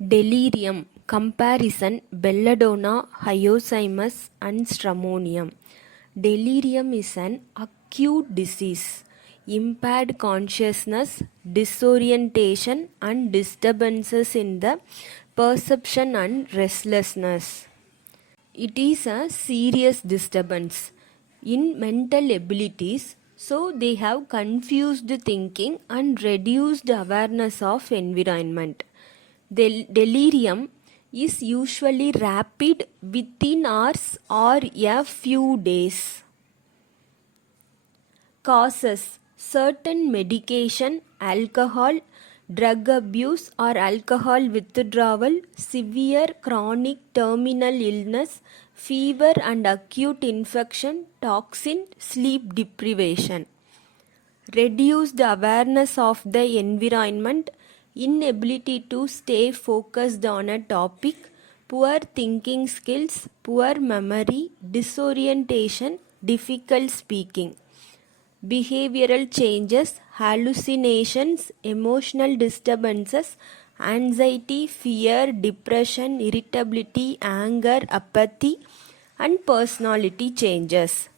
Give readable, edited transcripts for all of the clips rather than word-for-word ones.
Delirium. Comparison Belladonna, Hyoscyamus and Stramonium. Delirium is an acute disease. Impaired consciousness, disorientation and disturbances in the perception and restlessness. It is a serious disturbance in mental abilities, so they have confused thinking and reduced awareness of environment. Delirium is usually rapid within hours or a few days. Causes: certain medication, alcohol, drug abuse or alcohol withdrawal, severe chronic terminal illness, fever and acute infection, toxin, sleep deprivation. Reduced awareness of the environment, inability to stay focused on a topic, poor thinking skills, poor memory, disorientation, difficult speaking. Behavioral changes, hallucinations, emotional disturbances, anxiety, fear, depression, irritability, anger, apathy, and personality changes.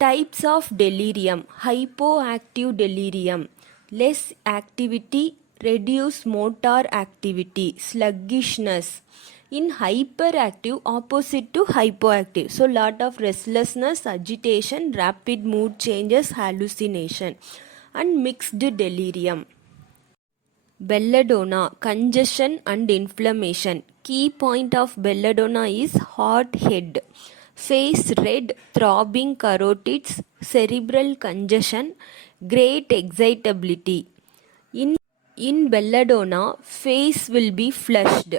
Types of delirium: hypoactive delirium, less activity, reduced motor activity, sluggishness. In hyperactive, opposite to hypoactive, so lot of restlessness, agitation, rapid mood changes, hallucination. And mixed delirium. Belladonna, congestion and inflammation. Key point of belladonna is hot head, face red, throbbing carotids, cerebral congestion, great excitability. In belladonna, face will be flushed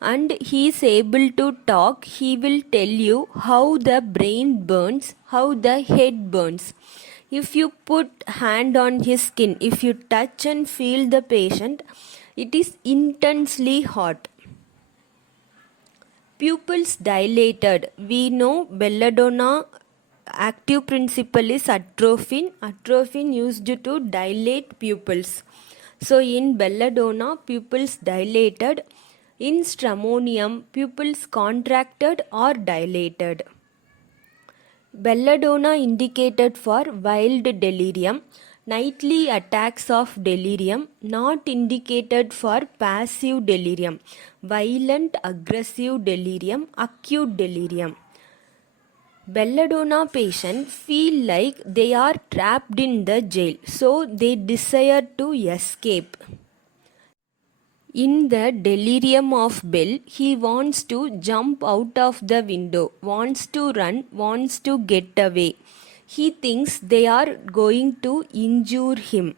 and he is able to talk. He will tell you how the brain burns, how the head burns. If you put hand on his skin, if you touch and feel the patient, it is intensely hot. Pupils dilated. We know belladonna active principle is atropine. Atropine used to dilate pupils. So in belladonna, pupils dilated. In stramonium, pupils contracted or dilated. Belladonna indicated for wild delirium. Nightly attacks of delirium not indicated for passive delirium. Violent aggressive delirium, acute delirium. Belladonna patients feel like they are trapped in the jail, so they desire to escape. In the delirium of Bell, he wants to jump out of the window, wants to run, wants to get away. He thinks they are going to injure him.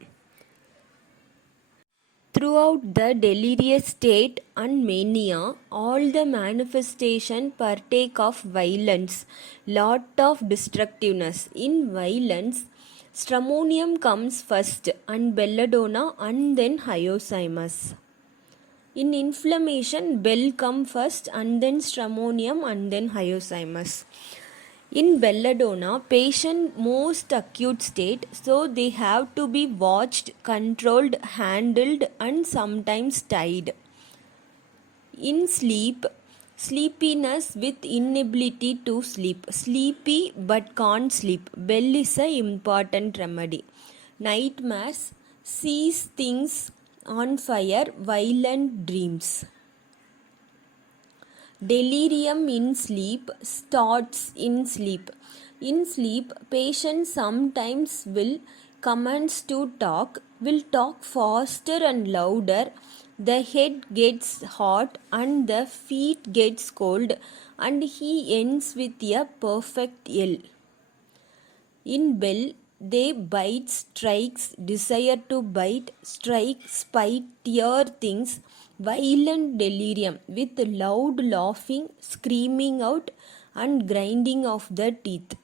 Throughout the delirious state and mania, all the manifestation partake of violence, lot of destructiveness. In violence, stramonium comes first and belladonna and then hyoscyamus. In inflammation, bell come first and then stramonium and then hyoscyamus. In belladonna, patient most acute state, so they have to be watched, controlled, handled and sometimes tied. In sleep, sleepiness with inability to sleep, sleepy but can't sleep, bell is a important remedy. Nightmares, sees things on fire, violent dreams. Delirium in sleep starts in sleep. In sleep, patients sometimes will commence to talk, will talk faster and louder. The head gets hot and the feet gets cold and he ends with a perfect yell. In bell, they bite, strikes, desire to bite, strike, spite, tear things, violent delirium with loud laughing, screaming out and grinding of the teeth.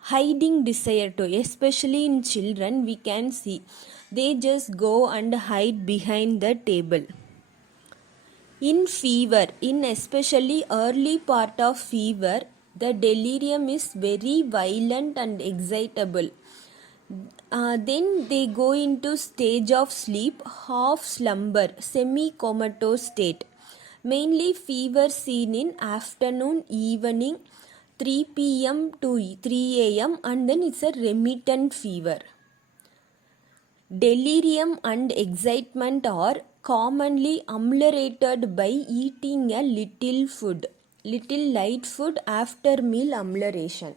Hiding desire to, especially in children we can see, they just go and hide behind the table. In fever, in especially early part of fever, the delirium is very violent and excitable. Then they go into stage of sleep, half slumber, semi-comatose state. Mainly fever seen in afternoon, evening, 3 p.m. to 3 a.m. and then it's a remittent fever. Delirium and excitement are commonly ameliorated by eating a little light food after meal amelioration.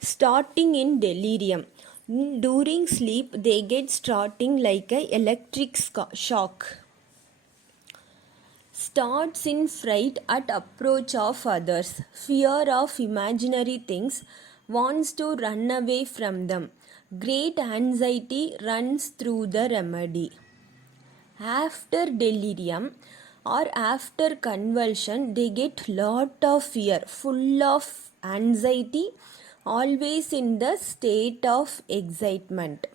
Starting in delirium. During sleep, they get starting like a electric shock. Starts in fright at approach of others, fear of imaginary things, wants to run away from them. Great anxiety runs through the remedy. After delirium or after convulsion, they get lot of fear, full of anxiety, always in the state of excitement.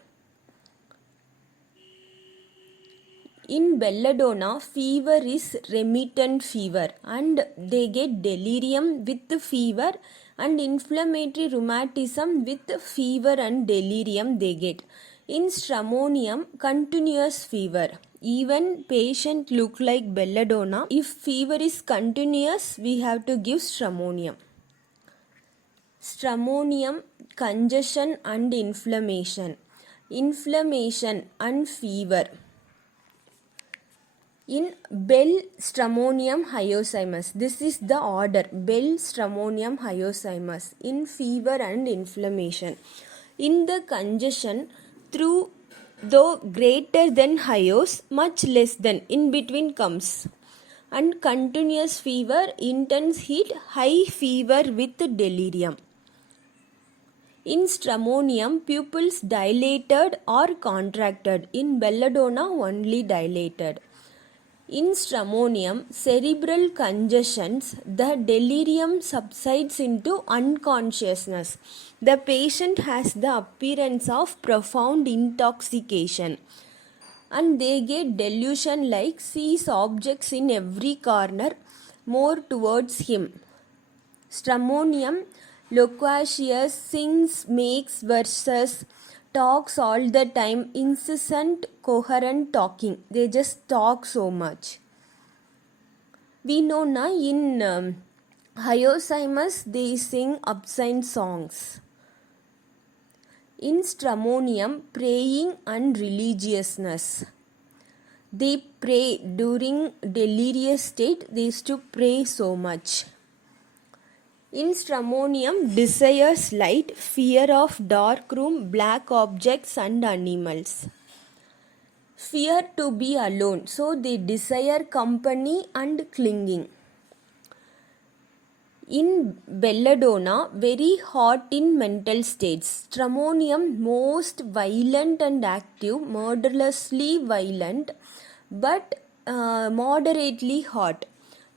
In Belladonna, fever is remittent fever and they get delirium with the fever, and inflammatory rheumatism with fever and delirium they get. In Stramonium, continuous fever. Even patient look like Belladonna. If fever is continuous, we have to give Stramonium. Stramonium, congestion and inflammation. Inflammation and fever. In Bell Stramonium Hyoscyamus, this is the order, Bell Stramonium Hyoscyamus, in fever and inflammation. In the congestion, through though greater than Hyos, much less than, in between comes. And continuous fever, intense heat, high fever with delirium. In Stramonium, pupils dilated or contracted. In Belladonna, only dilated. In Stramonium, cerebral congestions, the delirium subsides into unconsciousness. The patient has the appearance of profound intoxication and they get delusion like sees objects in every corner more towards him. Stramonium, loquacious, sings, makes verses, talks all the time, incessant, coherent talking. They just talk so much. We know na in Hyoscyamus they sing obscene songs. In Stramonium, praying and religiousness. They pray during delirious state, they used to pray so much. In Stramonium, desires light, fear of dark room, black objects and animals. Fear to be alone, so they desire company and clinging. In Belladonna, very hot in mental states. Stramonium, most violent and active, murderously violent, but moderately hot.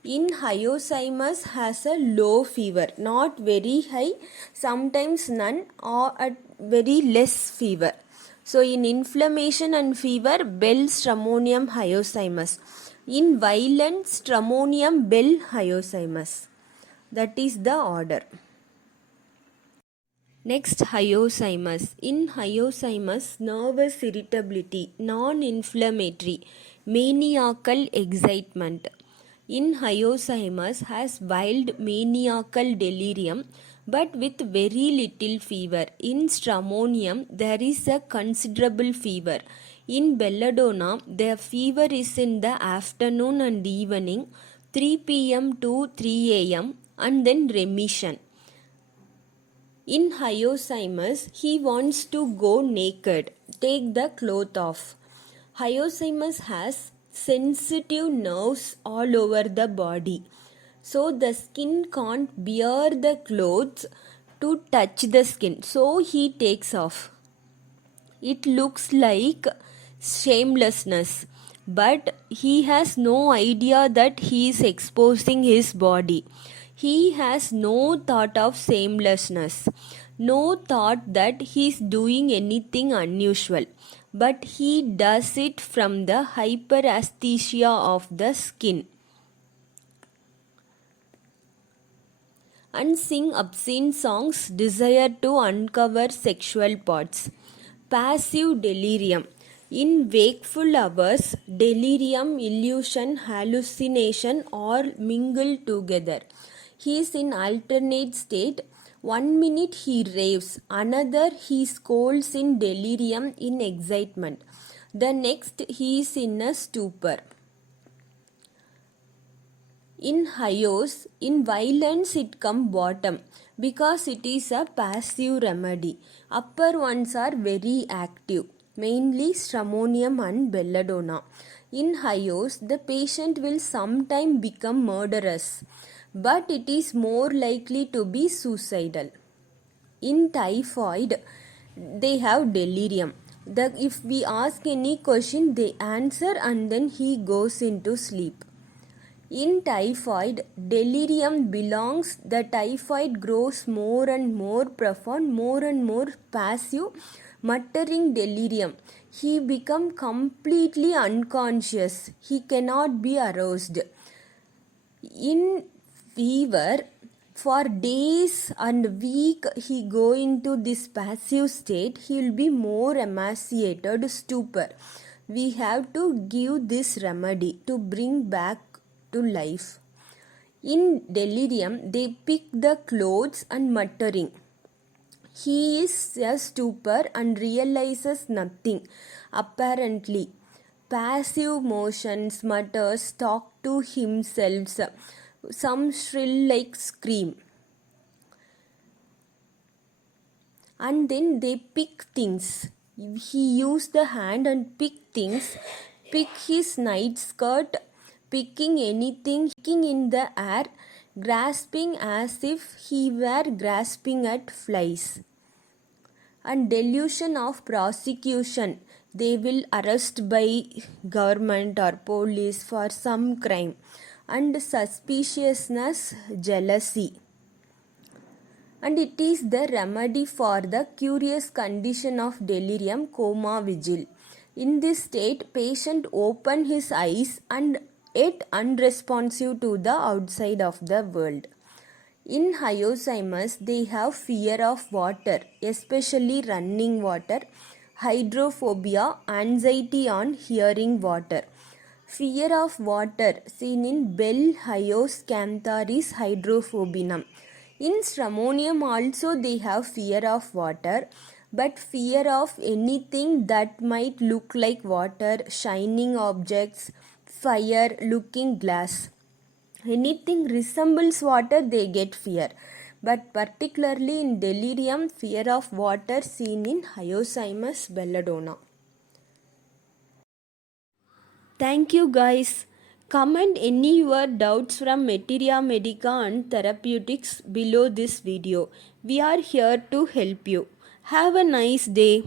In Hyoscyamus has a low fever, not very high, sometimes none or at very less fever. So in inflammation and fever, Bell Stramonium Hyoscyamus. In violent, Stramonium Bell Hyoscyamus. That is the order. Next, Hyoscyamus. In Hyoscyamus, nervous irritability, non-inflammatory, maniacal excitement. In Hyoscyamus has wild maniacal delirium but with very little fever. In Stramonium there is a considerable fever. In Belladonna the fever is in the afternoon and evening, 3 p.m. to 3 a.m. and then remission. In Hyoscyamus he wants to go naked, take the cloth off. Hyoscyamus has sensitive nerves all over the body, so the skin can't bear the clothes to touch the skin, so he takes off. It looks like shamelessness, but he has no idea that he is exposing his body. He has no thought of shamelessness, no thought that he is doing anything unusual, but he does it from the hyperesthesia of the skin. And sing obscene songs, desire to uncover sexual parts. Passive delirium. In wakeful hours, delirium, illusion, hallucination all mingle together. He is in alternate state. 1 minute he raves, another he scolds in delirium in excitement. The next he is in a stupor. In Hyos, in violence it come bottom because it is a passive remedy. Upper ones are very active, mainly Stramonium and Belladonna. In Hyos, the patient will sometime become murderous, but it is more likely to be suicidal. In typhoid, they have delirium. If we ask any question, they answer and then he goes into sleep. In typhoid, delirium belongs, the typhoid grows more and more profound, more and more passive, muttering delirium. He becomes completely unconscious. He cannot be aroused. In fever, for days and week he go into this passive state. He will be more emaciated, stupor. We have to give this remedy to bring back to life. In delirium, they pick the clothes and muttering. He is a stupor and realizes nothing. Apparently, passive motions, mutters, talk to himself, some shrill like scream. And then they pick things. He used the hand and pick things, pick his night skirt, picking anything, picking in the air, grasping as if he were grasping at flies. And delusion of prosecution. They will arrest by government or police for some crime. And suspiciousness, jealousy. And it is the remedy for the curious condition of delirium, coma vigil. In this state, patient open his eyes and yet unresponsive to the outside of the world. In Hyoscyamus, they have fear of water, especially running water, hydrophobia, anxiety on hearing water. Fear of water, seen in Bell Hyoscantharis hydrophobinum. In Stramonium also they have fear of water, but fear of anything that might look like water, shining objects, fire, looking glass. Anything resembles water, they get fear. But particularly in delirium, fear of water seen in Hyoscyamus belladonna. Thank you guys. Comment any your doubts from Materia Medica and therapeutics below this video. We are here to help you. Have a nice day.